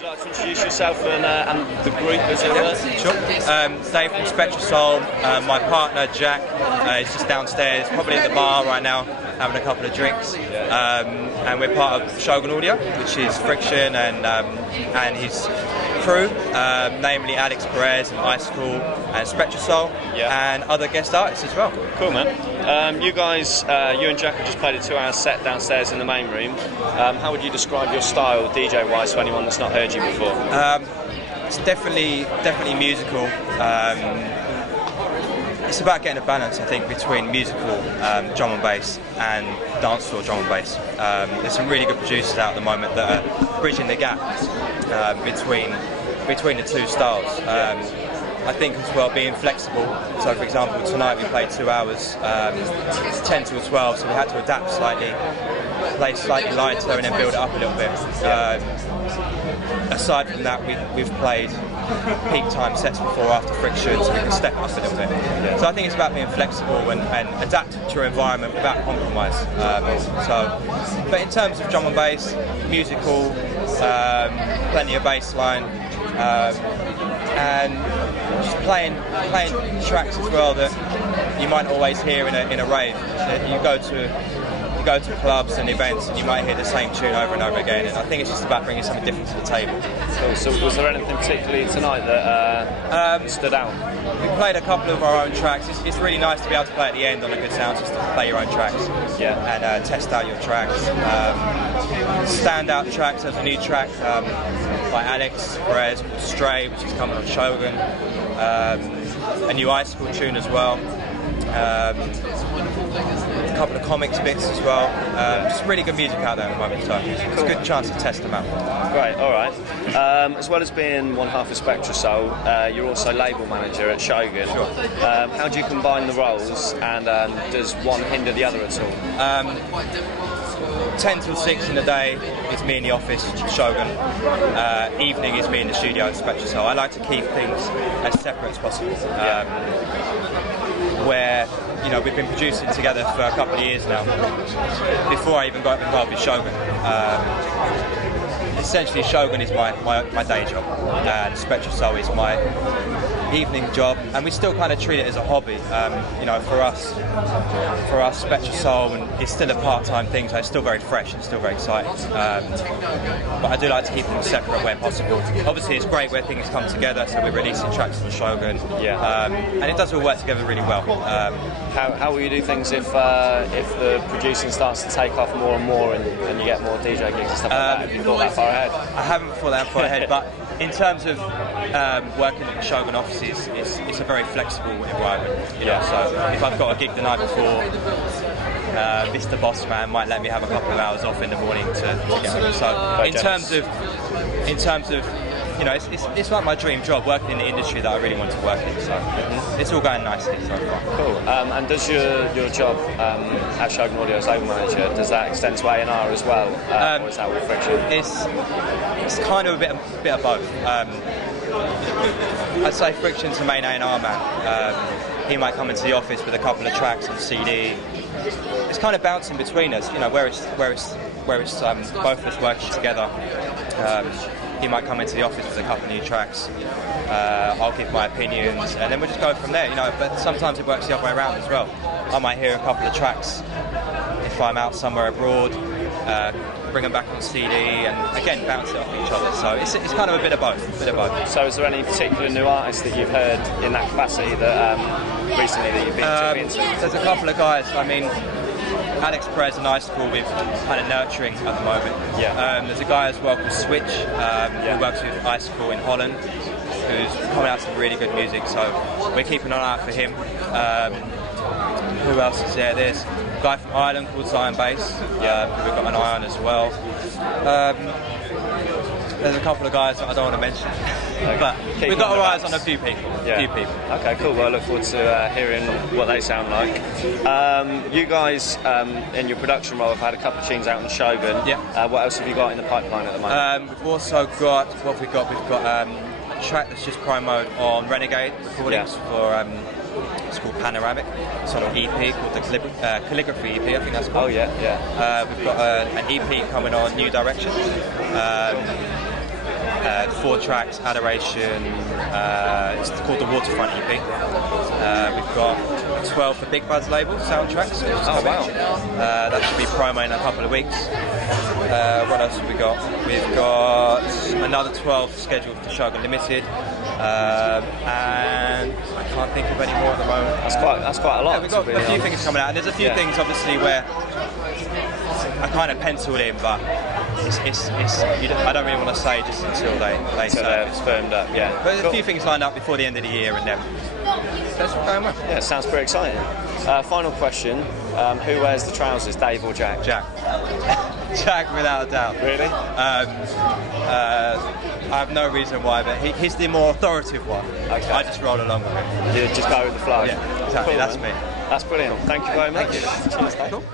Would you like to introduce yourself and the group as it were? Sure. Dave from Spectrasoul. My partner Jack is just downstairs, probably at the bar right now, having a couple of drinks. And we're part of Shogun Audio, which is Friction and his crew, namely Alex Perez and Icicle and Spectrasoul, and other guest artists as well. Cool, man. You guys, you and Jack have just played a 2-hour set downstairs in the main room. How would you describe your style, DJ-wise, to anyone that's not heard you before? It's definitely musical. It's about getting a balance, I think, between musical drum and bass and dancefloor drum and bass. There's some really good producers out at the moment that are bridging the gap between the two styles. I think as well being flexible. So, for example, tonight we played 2 hours, it's 10 till 12, so we had to adapt slightly, play slightly lighter, and then build it up a little bit. Aside from that, we've played peak time sets before after Friction, so we can step up a little bit. So I think it's about being flexible and adapt to your environment without compromise. But in terms of drum and bass, musical, plenty of bass line, and just playing tracks as well that you might not always hear in a rave. You go to clubs and events and you might hear the same tune over and over again, and I think it's just about bringing something different to the table. Cool. So was there anything particularly tonight that stood out? We played a couple of our own tracks. It's really nice to be able to play at the end on a good sound system, play your own tracks, and test out your tracks. Standout tracks, there's a new track by Alex Perez called Stray, which is coming on Shogun, a new Icicle tune as well. A couple of comics bits as well. Just really good music out there at the moment, so it's a good chance to test them out. Great, alright. As well as being one half of Spectrasoul, you're also label manager at Shogun. Sure. How do you combine the roles, and does one hinder the other at all? 10 till 6 in the day is me in the office, Shogun. Evening is me in the studio at Spectrasoul. I like to keep things as separate as possible. Where we've been producing together for a couple of years now. Before I even got involved with Shogun, essentially Shogun is my day job, and Spectrasoul is my evening job, and we still kind of treat it as a hobby. For us, Spectrasoul, and it's still a part-time thing, so it's still very fresh and still very exciting. But I do like to keep them separate where possible. Obviously, it's great where things come together, so we're releasing tracks on Shogun, and it does all work together really well. How will you do things if the producing starts to take off more and more, and you get more DJ gigs and stuff like that? Have you thought that far ahead? I haven't thought that far ahead, but in terms of working at the Shogun offices, it's a very flexible environment. So if I've got a gig the night before, Mr. Boss Man might let me have a couple of hours off in the morning to get home. So in terms of it's like my dream job, working in the industry that I really want to work in. So it's all going nicely so far. Cool. And does your job at Shogun Audio as label manager, does that extend to A&R as well, or is that all Friction? It's kind of a bit of both. I'd say Friction's the main A&R man. He might come into the office with a couple of tracks on CD. It's kind of bouncing between us, where it's both of us working together. He might come into the office with a couple of new tracks. I'll give my opinions, and then we'll just go from there. But sometimes it works the other way around as well. I might hear a couple of tracks if I'm out somewhere abroad, bring them back on CD, and again bounce it off each other. So it's kind of a bit of both. So is there any particular new artists that you've heard in that capacity that recently that you've been into? There's a couple of guys. Alex Perez and Icicle we're kind of nurturing at the moment. There's a guy as well called Switch, who works with Icicle in Holland, who's coming out some really good music, so we're keeping an eye out for him. Who else is there? There's a guy from Ireland called Zion Bass, who we've got an eye on as well. There's a couple of guys that I don't want to mention, but we've got our eyes on a few people. Okay, cool. Well, I look forward to hearing what they sound like. You guys, in your production role, have had a couple of tunes out on Shogun. What else have you got in the pipeline at the moment? We've also got, we've got a track that's just promoed on Renegade Recordings for, it's called Panoramic. It's on an EP called the Calligraphy EP, I think that's called. We've got an EP coming on New Direction. 4 tracks, Adoration, it's called the Waterfront EP. We've got 12 for Big Bud's label, soundtracks. Oh wow. That should be promo in a couple of weeks. What else have we got? We've got another 12 scheduled for Shogun Limited. And I can't think of any more at the moment. That's quite a lot. Yeah, we've got a few things coming out, and there's a few things obviously where I kind of penciled in, but I don't really want to say just until they say it's firmed up. Yeah. But there's a few things lined up before the end of the year, and then that's what's going on. Yeah, it sounds pretty exciting. Final question: who wears the trousers, Dave or Jack? Jack. Jack, without a doubt. Really? I have no reason why, but he's the more authoritative one. Okay. I just roll along with him. You just go with the flow. Yeah, exactly. Cool, that's man. me. That's brilliant. Thank you very much. Thank you. Cheers, Dave. Cool.